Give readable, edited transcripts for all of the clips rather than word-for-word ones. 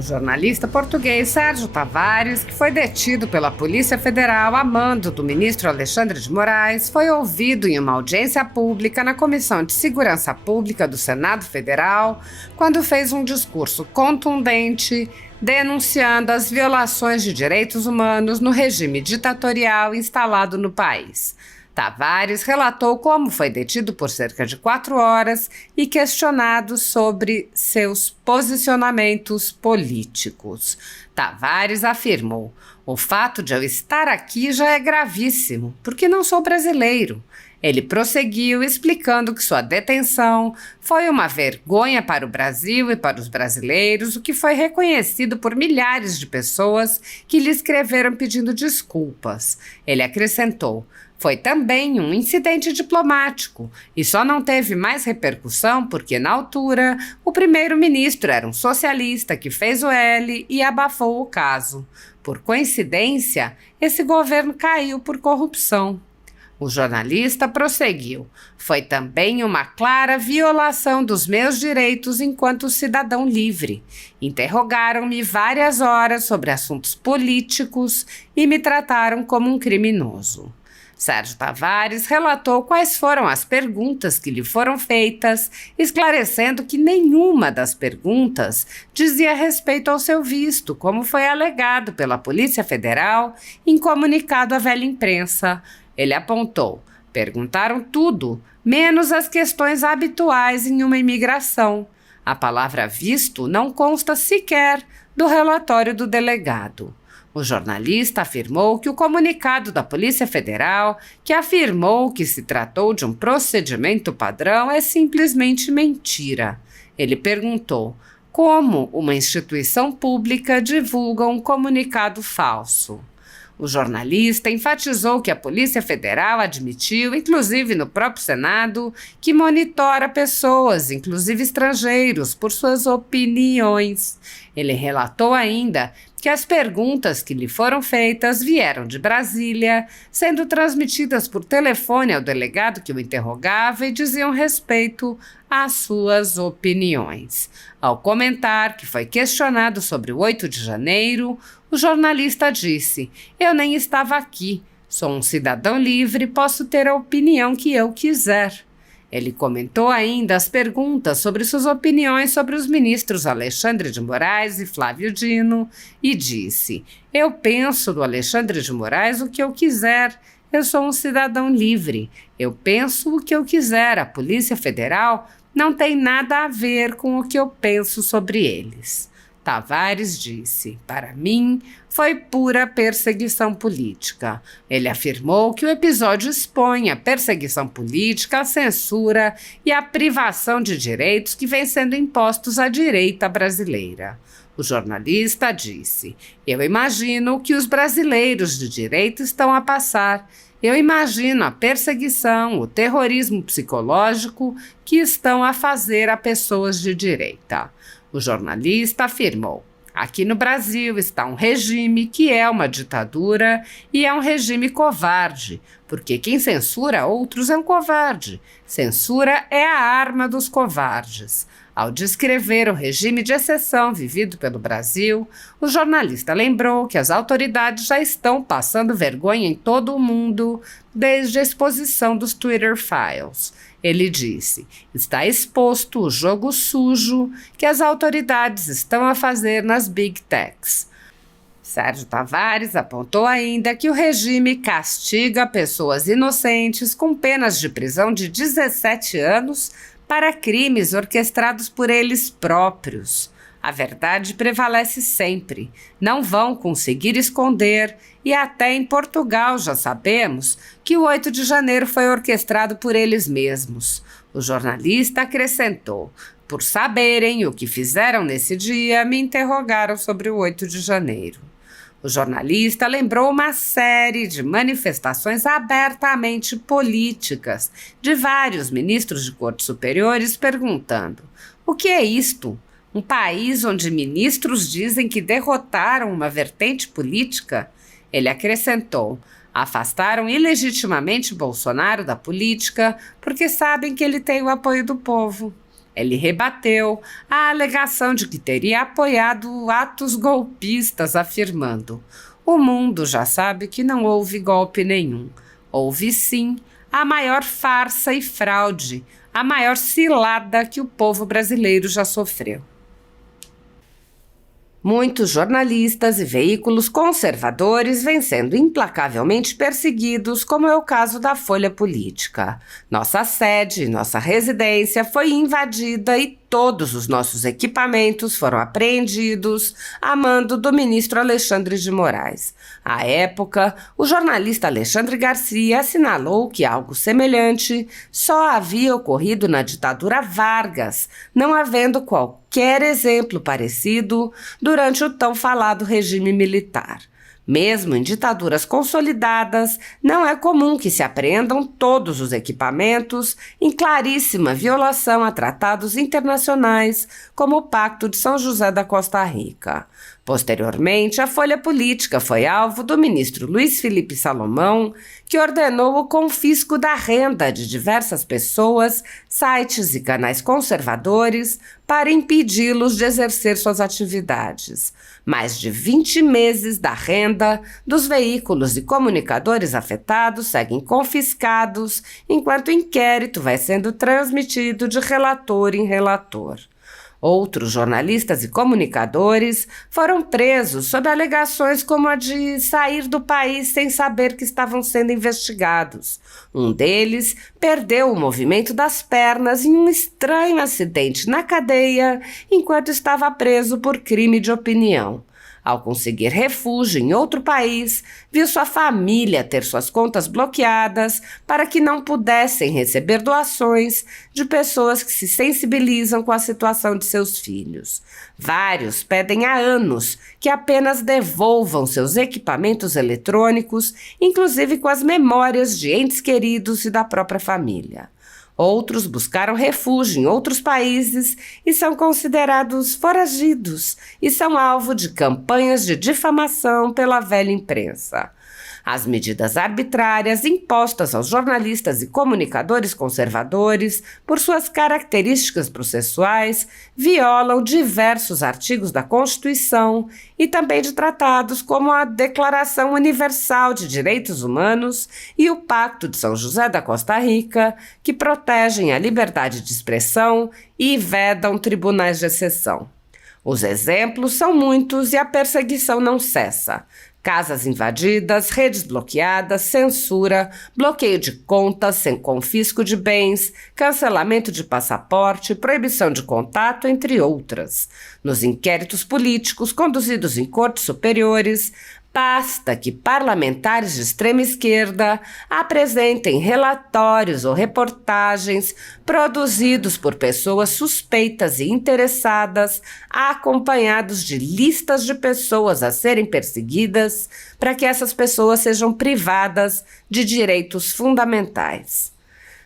O jornalista português Sérgio Tavares, que foi detido pela Polícia Federal a mando do ministro Alexandre de Moraes, foi ouvido em uma audiência pública na Comissão de Segurança Pública do Senado Federal, quando fez um discurso contundente denunciando as violações de direitos humanos no regime ditatorial instalado no país. Tavares relatou como foi detido por cerca de 4 horas e questionado sobre seus posicionamentos políticos. Tavares afirmou: "O fato de eu estar aqui já é gravíssimo, porque não sou brasileiro." Ele prosseguiu explicando que sua detenção foi uma vergonha para o Brasil e para os brasileiros, o que foi reconhecido por milhares de pessoas que lhe escreveram pedindo desculpas. Ele acrescentou: "Foi também um incidente diplomático e só não teve mais repercussão porque, na altura, o primeiro-ministro era um socialista que fez o L e abafou o caso. Por coincidência, esse governo caiu por corrupção." O jornalista prosseguiu: "Foi também uma clara violação dos meus direitos enquanto cidadão livre. Interrogaram-me várias horas sobre assuntos políticos e me trataram como um criminoso." Sérgio Tavares relatou quais foram as perguntas que lhe foram feitas, esclarecendo que nenhuma das perguntas dizia respeito ao seu visto, como foi alegado pela Polícia Federal em comunicado à velha imprensa. Ele apontou: "Perguntaram tudo, menos as questões habituais em uma imigração. A palavra visto não consta sequer do relatório do delegado." O jornalista afirmou que o comunicado da Polícia Federal, que afirmou que se tratou de um procedimento padrão, é simplesmente mentira. Ele perguntou: como uma instituição pública divulga um comunicado falso? O jornalista enfatizou que a Polícia Federal admitiu, inclusive no próprio Senado, que monitora pessoas, inclusive estrangeiros, por suas opiniões. Ele relatou ainda que as perguntas que lhe foram feitas vieram de Brasília, sendo transmitidas por telefone ao delegado que o interrogava e diziam respeito às suas opiniões. Ao comentar que foi questionado sobre o 8 de janeiro, o jornalista disse: "Eu nem estava aqui. Sou um cidadão livre e posso ter a opinião que eu quiser." Ele comentou ainda as perguntas sobre suas opiniões sobre os ministros Alexandre de Moraes e Flávio Dino e disse: "Eu penso do Alexandre de Moraes o que eu quiser. Eu sou um cidadão livre. Eu penso o que eu quiser. A Polícia Federal não tem nada a ver com o que eu penso sobre eles." Tavares disse: "Para mim, foi pura perseguição política." Ele afirmou que o episódio expõe a perseguição política, a censura e a privação de direitos que vem sendo impostos à direita brasileira. O jornalista disse: "Eu imagino o que os brasileiros de direita estão a passar. Eu imagino a perseguição, o terrorismo psicológico que estão a fazer a pessoas de direita." O jornalista afirmou: "Aqui no Brasil está um regime que é uma ditadura e é um regime covarde, porque quem censura outros é um covarde. Censura é a arma dos covardes." Ao descrever o regime de exceção vivido pelo Brasil, o jornalista lembrou que as autoridades já estão passando vergonha em todo o mundo desde a exposição dos Twitter Files. Ele disse: "Está exposto o jogo sujo que as autoridades estão a fazer nas Big Techs." Sérgio Tavares apontou ainda que o regime castiga pessoas inocentes com penas de prisão de 17 anos para crimes orquestrados por eles próprios. A verdade prevalece sempre. Não vão conseguir esconder, e até em Portugal já sabemos que o 8 de janeiro foi orquestrado por eles mesmos. O jornalista acrescentou: "Por saberem o que fizeram nesse dia, me interrogaram sobre o 8 de janeiro." O jornalista lembrou uma série de manifestações abertamente políticas de vários ministros de cortes superiores perguntando: "O que é isto? Um país onde ministros dizem que derrotaram uma vertente política?" Ele acrescentou: "Afastaram ilegitimamente Bolsonaro da política porque sabem que ele tem o apoio do povo." Ele rebateu a alegação de que teria apoiado atos golpistas, afirmando: "O mundo já sabe que não houve golpe nenhum. Houve sim a maior farsa e fraude, a maior cilada que o povo brasileiro já sofreu." Muitos jornalistas e veículos conservadores vêm sendo implacavelmente perseguidos, como é o caso da Folha Política. Nossa sede, nossa residência foi invadida e todos os nossos equipamentos foram apreendidos a mando do ministro Alexandre de Moraes. À época, o jornalista Alexandre Garcia assinalou que algo semelhante só havia ocorrido na ditadura Vargas, não havendo qualquer exemplo parecido durante o tão falado regime militar. Mesmo em ditaduras consolidadas, não é comum que se apreendam todos os equipamentos, em claríssima violação a tratados internacionais, como o Pacto de São José da Costa Rica. Posteriormente, a Folha Política foi alvo do ministro Luiz Felipe Salomão, que ordenou o confisco da renda de diversas pessoas, sites e canais conservadores para impedi-los de exercer suas atividades. Mais de 20 meses da renda dos veículos e comunicadores afetados seguem confiscados, enquanto o inquérito vai sendo transmitido de relator em relator. Outros jornalistas e comunicadores foram presos sob alegações como a de sair do país sem saber que estavam sendo investigados. Um deles perdeu o movimento das pernas em um estranho acidente na cadeia enquanto estava preso por crime de opinião. Ao conseguir refúgio em outro país, viu sua família ter suas contas bloqueadas para que não pudessem receber doações de pessoas que se sensibilizam com a situação de seus filhos. Vários pedem há anos que apenas devolvam seus equipamentos eletrônicos, inclusive com as memórias de entes queridos e da própria família. Outros buscaram refúgio em outros países e são considerados foragidos e são alvo de campanhas de difamação pela velha imprensa. As medidas arbitrárias impostas aos jornalistas e comunicadores conservadores, por suas características processuais, violam diversos artigos da Constituição e também de tratados como a Declaração Universal de Direitos Humanos e o Pacto de São José da Costa Rica, que protegem a liberdade de expressão e vedam tribunais de exceção. Os exemplos são muitos e a perseguição não cessa. Casas invadidas, redes bloqueadas, censura, bloqueio de contas sem confisco de bens, cancelamento de passaporte, proibição de contato, entre outras. Nos inquéritos políticos conduzidos em cortes superiores, basta que parlamentares de extrema esquerda apresentem relatórios ou reportagens produzidos por pessoas suspeitas e interessadas, acompanhados de listas de pessoas a serem perseguidas, para que essas pessoas sejam privadas de direitos fundamentais.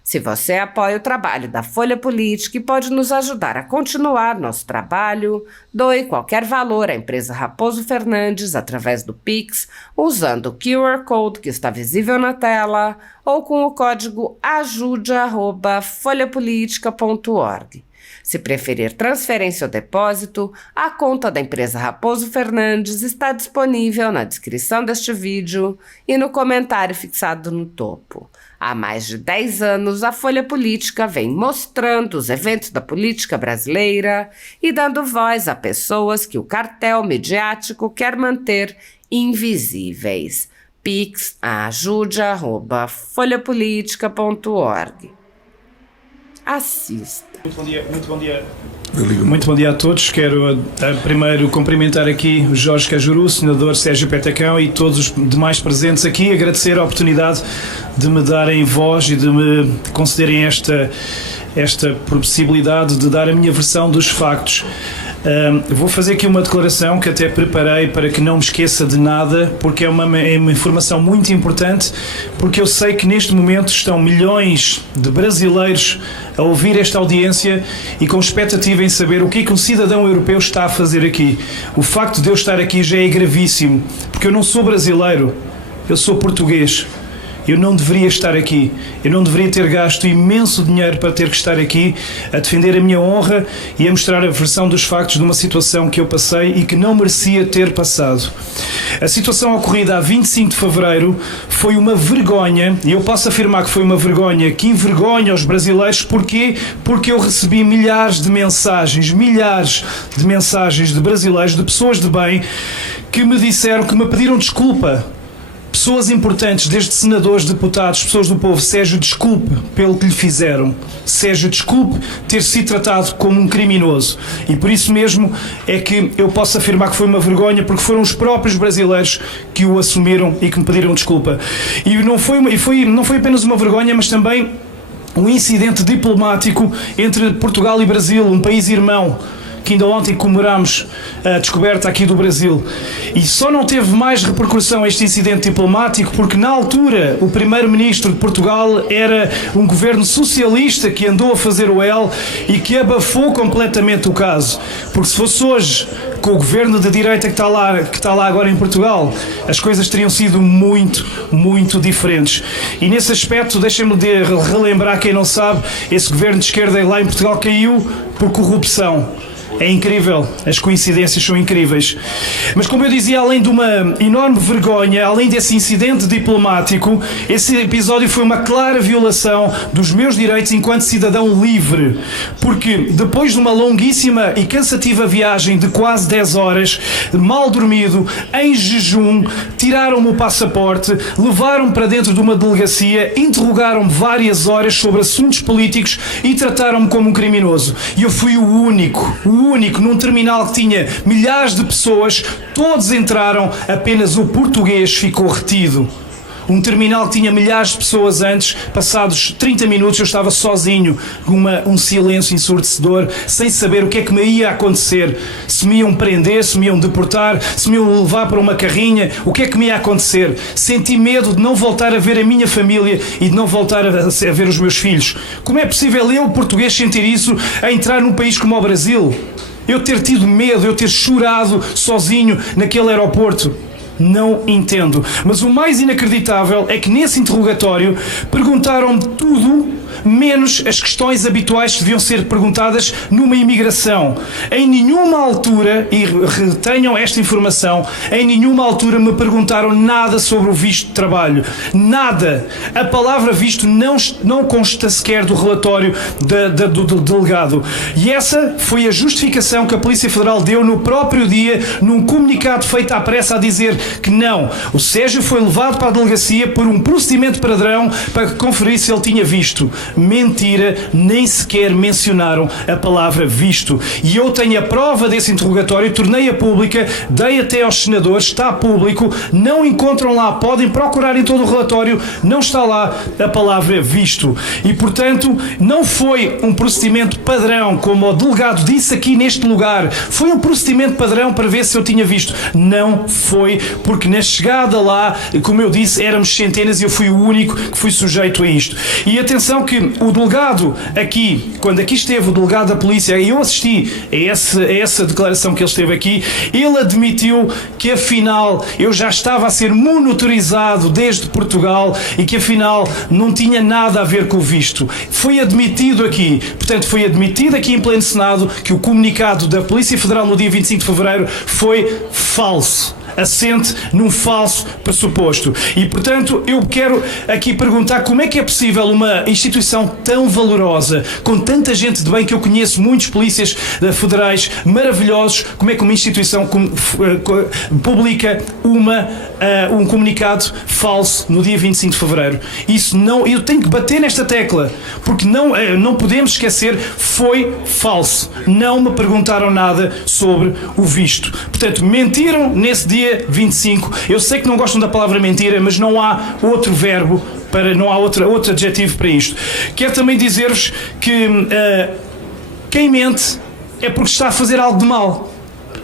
Se você apoia o trabalho da Folha Política e pode nos ajudar a continuar nosso trabalho, doe qualquer valor à empresa Raposo Fernandes através do Pix, usando o QR Code que está visível na tela ou com o código ajude@folhapolitica.org. Se preferir transferência ou depósito, a conta da empresa Raposo Fernandes está disponível na descrição deste vídeo e no comentário fixado no topo. Há mais de 10 anos, a Folha Política vem mostrando os eventos da política brasileira e dando voz a pessoas que o cartel midiático quer manter invisíveis. Pix ajude@folhapolitica.org. Assista. Muito bom dia. Muito bom dia a todos. Quero primeiro cumprimentar aqui o Jorge Cajuru, o senador Sérgio Petacão e todos os demais presentes aqui. Agradecer a oportunidade de me darem voz e de me concederem esta possibilidade de dar a minha versão dos factos. Vou fazer aqui uma declaração que até preparei para que não me esqueça de nada, porque é uma informação muito importante, porque eu sei que neste momento estão milhões de brasileiros a ouvir esta audiência e com expectativa em saber o que é que um cidadão europeu está a fazer aqui. O facto de eu estar aqui já é gravíssimo, porque eu não sou brasileiro, eu sou português. Eu não deveria estar aqui. Eu não deveria ter gasto imenso dinheiro para ter que estar aqui a defender a minha honra e a mostrar a versão dos factos de uma situação que eu passei e que não merecia ter passado. A situação ocorrida a 25 de fevereiro foi uma vergonha, e eu posso afirmar que foi uma vergonha que envergonha os brasileiros. Porquê? Porque eu recebi milhares de mensagens de brasileiros, de pessoas de bem, que me disseram, que me pediram desculpa. Pessoas importantes, desde senadores, deputados, pessoas do povo. Sérgio, desculpe pelo que lhe fizeram. Sérgio, desculpe ter sido tratado como um criminoso. E por isso mesmo é que eu posso afirmar que foi uma vergonha, porque foram os próprios brasileiros que o assumiram e que me pediram desculpa. E não foi apenas uma vergonha, mas também um incidente diplomático entre Portugal e Brasil, um país irmão, que ainda ontem comemorámos a descoberta aqui do Brasil. E só não teve mais repercussão este incidente diplomático porque, na altura, o primeiro-ministro de Portugal era um governo socialista que andou a fazer o L e que abafou completamente o caso. Porque se fosse hoje, com o governo de direita que está lá agora em Portugal, as coisas teriam sido muito, muito diferentes. E nesse aspecto, deixem-me relembrar, quem não sabe, esse governo de esquerda lá em Portugal caiu por corrupção. É incrível, as coincidências são incríveis. Mas, como eu dizia, além de uma enorme vergonha, além desse incidente diplomático, esse episódio foi uma clara violação dos meus direitos enquanto cidadão livre. Porque depois de uma longuíssima e cansativa viagem de quase 10 horas, mal dormido, em jejum, tiraram-me o passaporte, levaram-me para dentro de uma delegacia, interrogaram-me várias horas sobre assuntos políticos e trataram-me como um criminoso. E eu fui o único num terminal que tinha milhares de pessoas, todos entraram, apenas o português ficou retido. Um terminal que tinha milhares de pessoas antes, passados 30 minutos eu estava sozinho, com um silêncio ensurdecedor, sem saber o que é que me ia acontecer. Se me iam prender, se me iam deportar, se me iam levar para uma carrinha, o que é que me ia acontecer? Senti medo de não voltar a ver a minha família e de não voltar a ver os meus filhos. Como é possível eu, português, sentir isso a entrar num país como o Brasil? Eu ter tido medo, eu ter chorado sozinho naquele aeroporto? Não entendo. Mas o mais inacreditável é que nesse interrogatório perguntaram-me tudo menos as questões habituais que deviam ser perguntadas numa imigração. Em nenhuma altura, e retenham esta informação, em nenhuma altura me perguntaram nada sobre o visto de trabalho. Nada. A palavra visto não consta sequer do relatório do delegado. E essa foi a justificação que a Polícia Federal deu no próprio dia, num comunicado feito à pressa, a dizer que não. O Sérgio foi levado para a delegacia por um procedimento padrão para conferir se ele tinha visto. Mentira, nem sequer mencionaram a palavra visto. E eu tenho a prova desse interrogatório, tornei-a pública, dei até aos senadores, está público, não encontram lá, podem procurar em todo o relatório, não está lá a palavra visto. E, portanto, não foi um procedimento padrão, como o delegado disse aqui neste lugar, foi um procedimento padrão para ver se eu tinha visto. Não foi, porque na chegada lá, como eu disse, éramos centenas e eu fui o único que fui sujeito a isto. E atenção que o delegado aqui, quando aqui esteve o delegado da polícia, e eu assisti a essa declaração que ele esteve aqui, ele admitiu que afinal eu já estava a ser monitorizado desde Portugal e que afinal não tinha nada a ver com o visto. Foi admitido aqui, portanto foi admitido aqui em pleno Senado que o comunicado da Polícia Federal no dia 25 de fevereiro foi falso. Assente num falso pressuposto. E, portanto, eu quero aqui perguntar como é que é possível uma instituição tão valorosa, com tanta gente de bem, que eu conheço muitos polícias federais maravilhosos, como é que uma instituição publica um comunicado falso no dia 25 de fevereiro? Isso não, eu tenho que bater nesta tecla, porque não podemos esquecer, foi falso. Não me perguntaram nada sobre o visto. Portanto, mentiram nesse dia 25. Eu sei que não gostam da palavra mentira, mas não há outro verbo, não há outro adjetivo para isto. Quero também dizer-vos que quem mente é porque está a fazer algo de mal.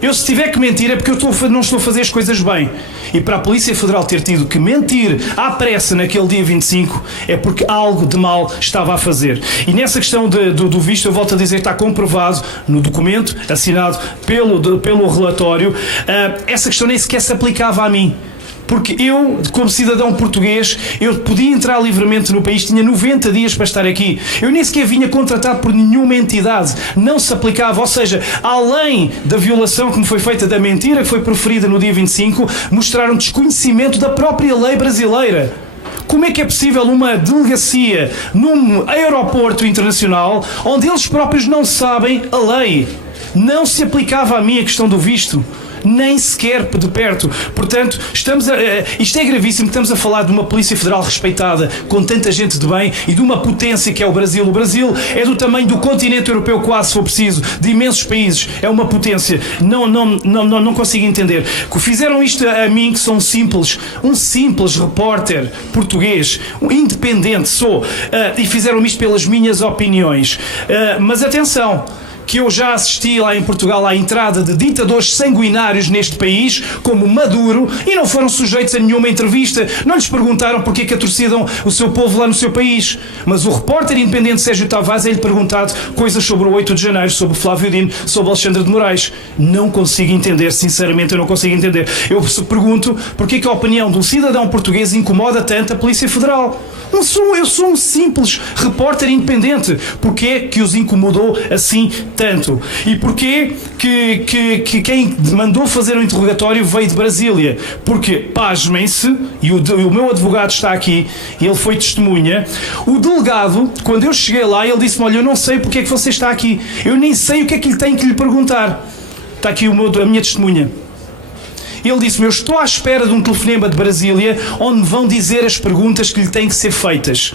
Eu, se tiver que mentir, é porque eu não estou a fazer as coisas bem. E para a Polícia Federal ter tido que mentir à pressa naquele dia 25, é porque algo de mal estava a fazer. E nessa questão do visto, eu volto a dizer, está comprovado no documento assinado pelo relatório, essa questão nem sequer se aplicava a mim. Porque eu, como cidadão português, eu podia entrar livremente no país, tinha 90 dias para estar aqui. Eu nem sequer vinha contratado por nenhuma entidade. Não se aplicava, ou seja, além da violação que me foi feita, da mentira que foi proferida no dia 25, mostraram desconhecimento da própria lei brasileira. Como é que é possível uma delegacia num aeroporto internacional onde eles próprios não sabem a lei? Não se aplicava a mim a questão do visto. Nem sequer de perto. Portanto, isto é gravíssimo. Estamos a falar de uma Polícia Federal respeitada, com tanta gente de bem, e de uma potência que é o Brasil. O Brasil é do tamanho do continente europeu, quase, se for preciso, de imensos países. É uma potência. Não consigo entender. Fizeram isto a mim, que sou um simples repórter português, independente sou, e fizeram isto pelas minhas opiniões. Mas atenção, que eu já assisti lá em Portugal à entrada de ditadores sanguinários neste país, como Maduro, e não foram sujeitos a nenhuma entrevista. Não lhes perguntaram porque é que atrocidam o seu povo lá no seu país. Mas o repórter independente Sérgio Tavares é-lhe perguntado coisas sobre o 8 de janeiro, sobre Flávio Dino, sobre Alexandre de Moraes. Não consigo entender, sinceramente, eu não consigo entender. Eu pergunto porque é que a opinião de um cidadão português incomoda tanto a Polícia Federal. Eu sou um simples repórter independente. Porquê é que os incomodou assim tanto? E porquê que quem mandou fazer o interrogatório veio de Brasília? Porque, pasmem-se, e o meu advogado está aqui, ele foi testemunha, o delegado, quando eu cheguei lá, ele disse-me: olha, eu não sei porque é que você está aqui, eu nem sei o que é que lhe tenho que lhe perguntar. Está aqui a minha testemunha. Ele disse-me: eu estou à espera de um telefonema de Brasília onde me vão dizer as perguntas que lhe têm que ser feitas.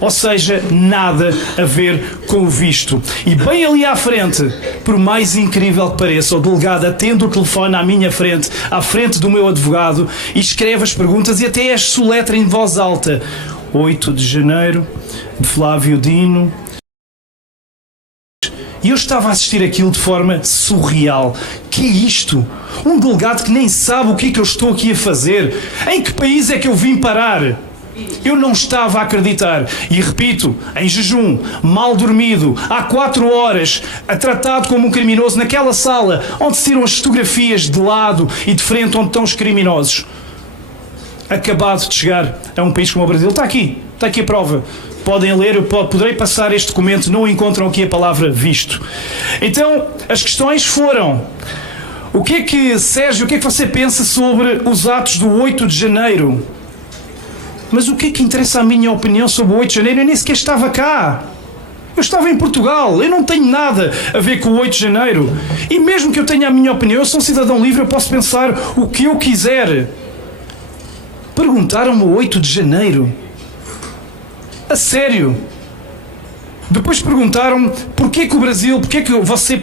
Ou seja, nada a ver com o visto. E bem ali à frente, por mais incrível que pareça, o delegado atende o telefone à minha frente, à frente do meu advogado, e escreve as perguntas e até as soletra em voz alta. 8 de janeiro, de Flávio Dino. E eu estava a assistir aquilo de forma surreal. Que é isto? Um delegado que nem sabe o que é que eu estou aqui a fazer. Em que país é que eu vim parar? Eu não estava a acreditar. E repito, em jejum, mal dormido, há 4 horas, tratado como um criminoso naquela sala onde se tiram as fotografias de lado e de frente onde estão os criminosos. Acabado de chegar a um país como o Brasil. Está aqui a prova. Podem ler, eu poderei passar este documento, não encontram aqui a palavra visto. Então, as questões foram: Sérgio, o que é que você pensa sobre os atos do 8 de janeiro? Mas o que é que interessa a minha opinião sobre o 8 de janeiro? Eu nem sequer estava cá. Eu estava em Portugal, eu não tenho nada a ver com o 8 de janeiro. E mesmo que eu tenha a minha opinião, eu sou um cidadão livre, eu posso pensar o que eu quiser. Perguntaram-me o 8 de janeiro. A sério. Depois perguntaram-me porquê que você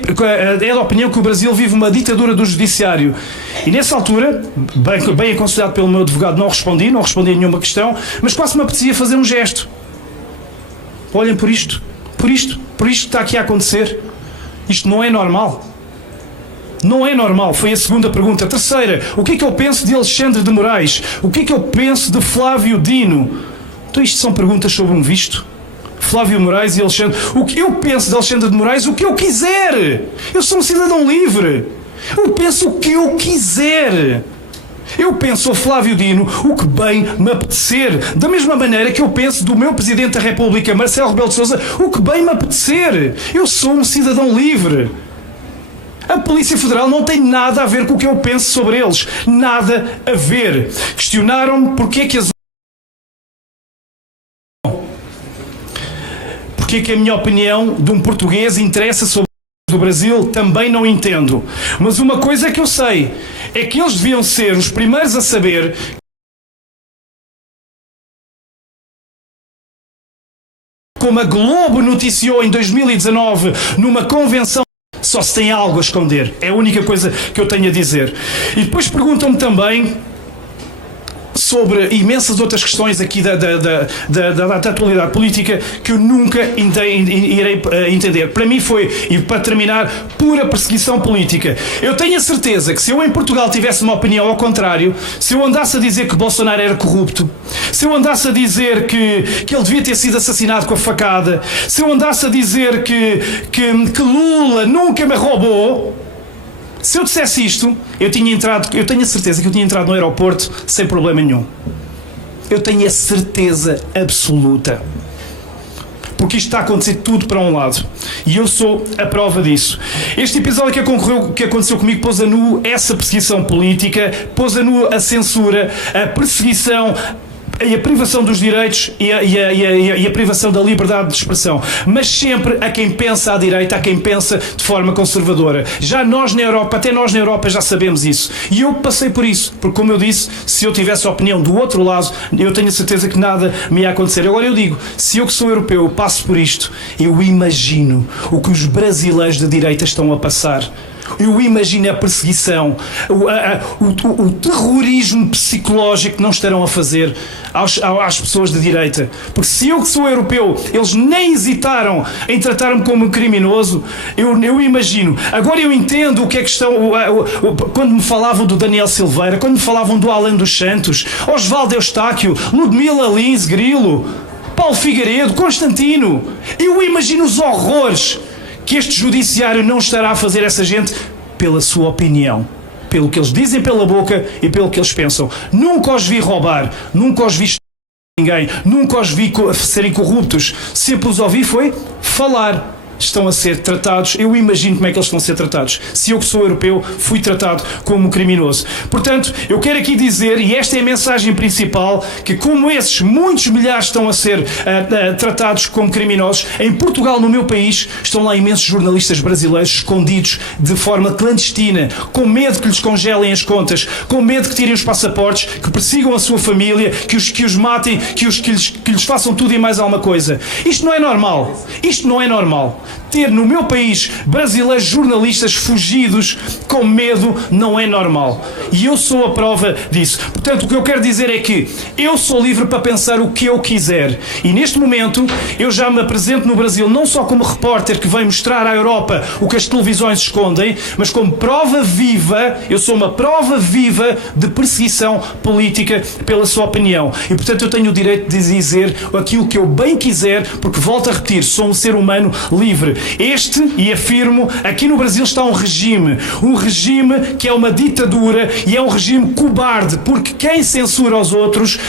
é da opinião que o Brasil vive uma ditadura do judiciário. E nessa altura, bem aconselhado pelo meu advogado, não respondi a nenhuma questão, mas quase me apetecia fazer um gesto. Olhem por isto que está aqui a acontecer. Isto não é normal. Não é normal, foi a segunda pergunta. A terceira, o que é que eu penso de Alexandre de Moraes? O que é que eu penso de Flávio Dino? Então isto são perguntas sobre um visto? Flávio Moraes e Alexandre. O que eu penso de Alexandre de Moraes? O que eu quiser. Eu sou um cidadão livre. Eu penso o que eu quiser. Eu penso ao Flávio Dino o que bem me apetecer. Da mesma maneira que eu penso do meu Presidente da República, Marcelo Rebelo de Sousa, o que bem me apetecer. Eu sou um cidadão livre. A Polícia Federal não tem nada a ver com o que eu penso sobre eles. Nada a ver. Questionaram-me porque é que a minha opinião de um português interessa sobre o Brasil, também não entendo. Mas uma coisa é que eu sei, é que eles deviam ser os primeiros a saber como a Globo noticiou em 2019 numa convenção. Só se tem algo a esconder. É a única coisa que eu tenho a dizer. E depois perguntam-me também sobre imensas outras questões aqui da atualidade política que eu nunca irei entender. Para mim foi, e para terminar, pura perseguição política. Eu tenho a certeza que se eu em Portugal tivesse uma opinião ao contrário, se eu andasse a dizer que Bolsonaro era corrupto, se eu andasse a dizer que ele devia ter sido assassinado com a facada, se eu andasse a dizer que Lula nunca me roubou, Se eu dissesse isto, eu tenho a certeza que eu tinha entrado no aeroporto sem problema nenhum. Eu tenho a certeza absoluta. Porque isto está a acontecer tudo para um lado. E eu sou a prova disso. Este episódio que aconteceu comigo pôs a nu essa perseguição política, pôs a nu a censura, a perseguição e a privação dos direitos e a privação da liberdade de expressão. Mas sempre a quem pensa à direita, a quem pensa de forma conservadora. Já nós na Europa, até nós na Europa já sabemos isso. E eu passei por isso. Porque, como eu disse, se eu tivesse a opinião do outro lado, eu tenho a certeza que nada me ia acontecer. Agora eu digo, se eu que sou europeu eu passo por isto, eu imagino o que os brasileiros de direita estão a passar. Eu imagino a perseguição, o terrorismo psicológico que não estarão a fazer às pessoas de direita. Porque se eu que sou europeu, eles nem hesitaram em tratar-me como um criminoso, eu imagino. Agora eu entendo o que é que estão... Quando me falavam do Daniel Silveira, quando me falavam do Alan dos Santos, Osvaldo Eustáquio, Ludmila Lins, Grilo, Paulo Figueiredo, Constantino. Eu imagino os horrores que este judiciário não estará a fazer essa gente pela sua opinião, pelo que eles dizem pela boca e pelo que eles pensam. Nunca os vi roubar, nunca os vi ninguém, nunca os vi serem corruptos. Sempre os ouvi foi falar. Estão a ser tratados, eu imagino como é que eles estão a ser tratados. Se eu que sou europeu fui tratado como criminoso. Portanto, eu quero aqui dizer, e esta é a mensagem principal, que como esses muitos milhares estão a ser tratados como criminosos, em Portugal, no meu país, estão lá imensos jornalistas brasileiros escondidos de forma clandestina, com medo que lhes congelem as contas, com medo que tirem os passaportes, que persigam a sua família, que os matem, que lhes façam tudo e mais alguma coisa. Isto não é normal. Isto não é normal. Ter no meu país brasileiros jornalistas fugidos com medo não é normal. E eu sou a prova disso. Portanto, o que eu quero dizer é que eu sou livre para pensar o que eu quiser. E neste momento eu já me apresento no Brasil não só como repórter que vem mostrar à Europa o que as televisões escondem, mas como prova viva, eu sou uma prova viva de perseguição política pela sua opinião. E portanto eu tenho o direito de dizer aquilo que eu bem quiser, porque volto a repetir, sou um ser humano livre. E afirmo, aqui no Brasil está um regime que é uma ditadura e é um regime cobarde, porque quem censura os outros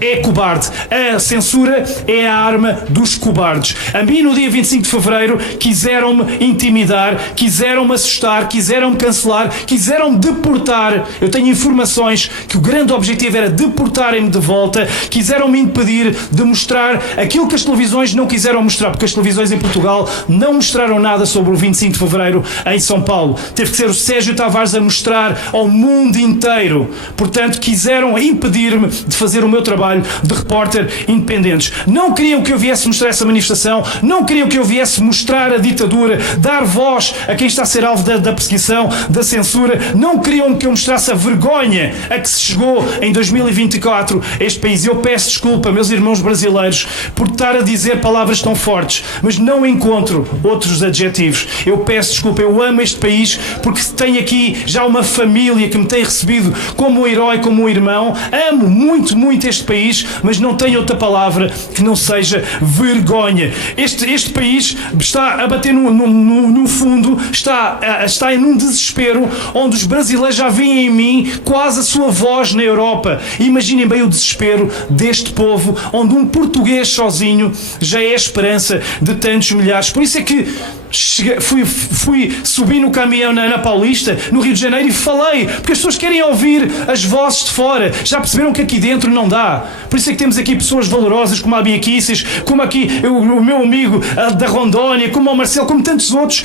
é cobarde. A censura é a arma dos cobardes. A mim, no dia 25 de fevereiro, quiseram-me intimidar, quiseram-me assustar, quiseram-me cancelar, quiseram-me deportar. Eu tenho informações que o grande objetivo era deportarem-me de volta, quiseram-me impedir de mostrar aquilo que as televisões não quiseram mostrar, porque as televisões em Portugal não mostraram nada sobre o 25 de fevereiro em São Paulo. Teve que ser o Sérgio Tavares a mostrar ao mundo inteiro. Portanto, quiseram impedir-me de fazer o meu trabalho de repórter independente. Não queriam que eu viesse mostrar essa manifestação, não queriam que eu viesse mostrar a ditadura, dar voz a quem está a ser alvo da perseguição, da censura, não queriam que eu mostrasse a vergonha a que se chegou em 2024 a este país. Eu peço desculpa, meus irmãos brasileiros, por estar a dizer palavras tão fortes, mas não encontro outros adjetivos. Eu peço desculpa, eu amo este país porque tenho aqui já uma família que me tem recebido como um herói, como um irmão. Amo muito, muito este país, mas não tenho outra palavra que não seja vergonha. Este país está a bater no fundo, está num desespero onde os brasileiros já veem em mim quase a sua voz na Europa. Imaginem bem o desespero deste povo, onde um português sozinho já é a esperança de tantos milhares. Por isso é que fui subir no caminhão na Paulista, no Rio de Janeiro, e falei, porque as pessoas querem ouvir as vozes de fora. Já perceberam que aqui dentro não dá. Por isso é que temos aqui pessoas valorosas como a Bia Kicis, como aqui o meu amigo da Rondônia, como o Marcelo, como tantos outros,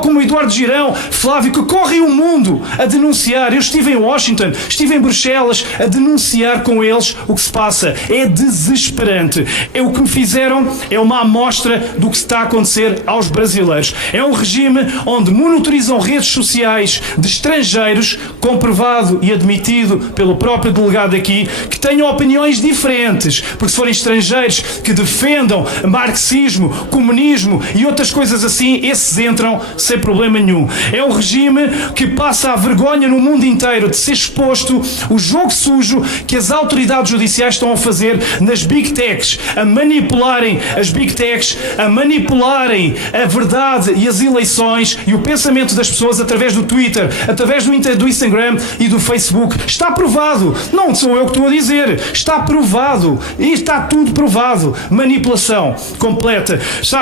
como o Eduardo Girão, Flávio, que correm o mundo a denunciar. Eu estive em Washington, estive em Bruxelas a denunciar com eles o que se passa. É desesperante. O que me fizeram é uma amostra do que está a acontecer aos brasileiros. É um regime onde monitorizam redes sociais de estrangeiros, comprovado e admitido pelo próprio delegado aqui, que tenham opiniões diferentes, porque se forem estrangeiros que defendam marxismo, comunismo e outras coisas assim, esses entram sem problema nenhum. É um regime que passa a vergonha no mundo inteiro de ser exposto o jogo sujo que as autoridades judiciais estão a fazer nas Big Techs, a manipularem as Big Techs, a manipularem a verdade verdade e as eleições e o pensamento das pessoas através do Twitter, através do Instagram e do Facebook. Está provado. Não sou eu que estou a dizer. Está provado. E está tudo provado. Manipulação completa.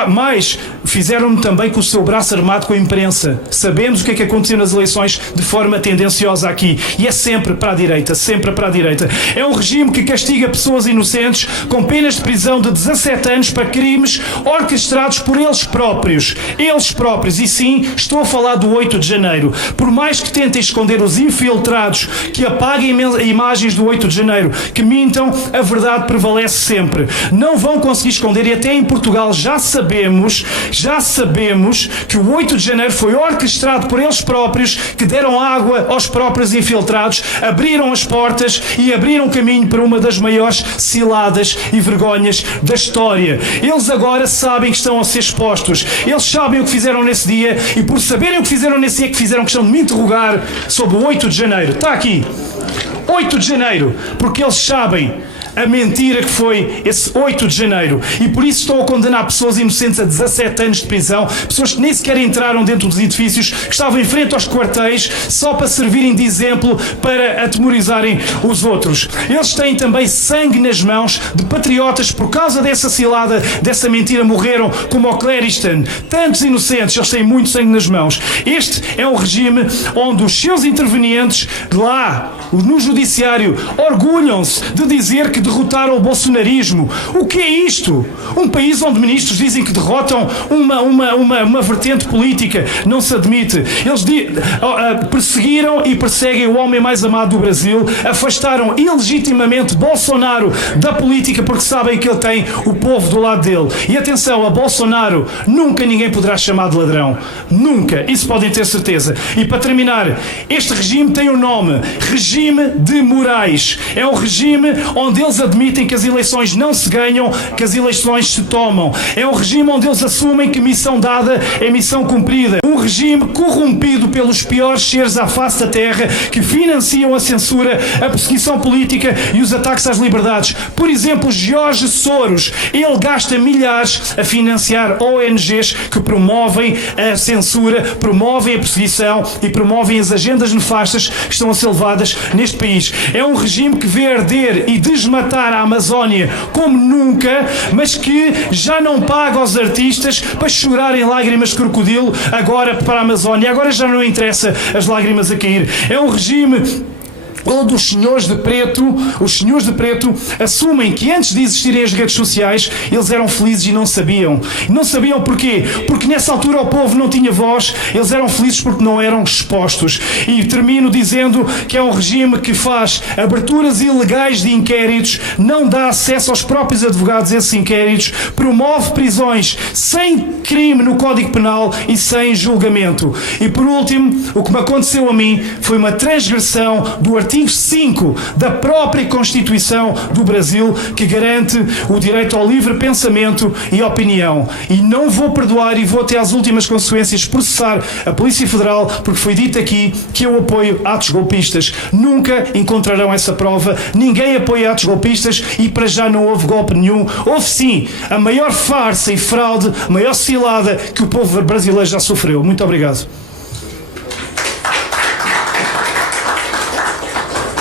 Mais, fizeram-no também com o seu braço armado com a imprensa. Sabemos o que é que aconteceu nas eleições de forma tendenciosa aqui. E é sempre para a direita. Sempre para a direita. É um regime que castiga pessoas inocentes com penas de prisão de 17 anos para crimes orquestrados por eles próprios. Eles próprios. E sim, estou a falar do 8 de janeiro. Por mais que tentem esconder os infiltrados, que apaguem imagens do 8 de janeiro, que mintam, a verdade prevalece sempre. Não vão conseguir esconder, e até em Portugal já sabemos que o 8 de janeiro foi orquestrado por eles próprios, que deram água aos próprios infiltrados, abriram as portas e abriram caminho para uma das maiores ciladas e vergonhas da história. Eles agora sabem que estão a ser expostos. Eles sabem o que fizeram nesse dia, e por saberem o que fizeram nesse dia, que fizeram questão de me interrogar sobre o 8 de janeiro. Está aqui. 8 de janeiro. Porque eles sabem a mentira que foi esse 8 de janeiro. E por isso estão a condenar pessoas inocentes a 17 anos de prisão, pessoas que nem sequer entraram dentro dos edifícios, que estavam em frente aos quartéis, só para servirem de exemplo, para atemorizarem os outros. Eles têm também sangue nas mãos de patriotas, por causa dessa cilada, dessa mentira, morreram, como o Clériston. Tantos inocentes, eles têm muito sangue nas mãos. Este é um regime onde os seus intervenientes, lá, no judiciário, orgulham-se de dizer que derrotaram o bolsonarismo. O que é isto? Um país onde ministros dizem que derrotam uma vertente política. Não se admite. Eles perseguiram e perseguem o homem mais amado do Brasil, afastaram ilegitimamente Bolsonaro da política porque sabem que ele tem o povo do lado dele. E atenção, a Bolsonaro nunca ninguém poderá chamar de ladrão. Nunca. Isso podem ter certeza. E para terminar, este regime tem um nome. Regime de Moraes. É um regime onde eles admitem que as eleições não se ganham, que as eleições se tomam. É um regime onde eles assumem que missão dada é missão cumprida. Um regime corrompido pelos piores seres à face da terra, que financiam a censura, a perseguição política e os ataques às liberdades. Por exemplo, Jorge Soros. Ele gasta milhares a financiar ONGs que promovem a censura, promovem a perseguição e promovem as agendas nefastas que estão a ser levadas neste país. É um regime que vê arder e desmatar a Amazónia como nunca, mas que já não paga aos artistas para chorarem lágrimas de crocodilo agora para a Amazónia. Agora já não interessa as lágrimas a cair. É um regime onde os senhores de preto assumem que antes de existirem as redes sociais, eles eram felizes e não sabiam. Não sabiam porquê? Porque nessa altura o povo não tinha voz, eles eram felizes porque não eram expostos. E termino dizendo que é um regime que faz aberturas ilegais de inquéritos, não dá acesso aos próprios advogados a esses inquéritos, promove prisões sem crime no Código Penal e sem julgamento. E por último, o que me aconteceu a mim foi uma transgressão do artigo 5 da própria Constituição do Brasil, que garante o direito ao livre pensamento e opinião. E não vou perdoar e vou até às últimas consequências processar a Polícia Federal, porque foi dito aqui que eu apoio atos golpistas. Nunca encontrarão essa prova. Ninguém apoia atos golpistas e para já não houve golpe nenhum. Houve sim a maior farsa e fraude, a maior cilada que o povo brasileiro já sofreu. Muito obrigado.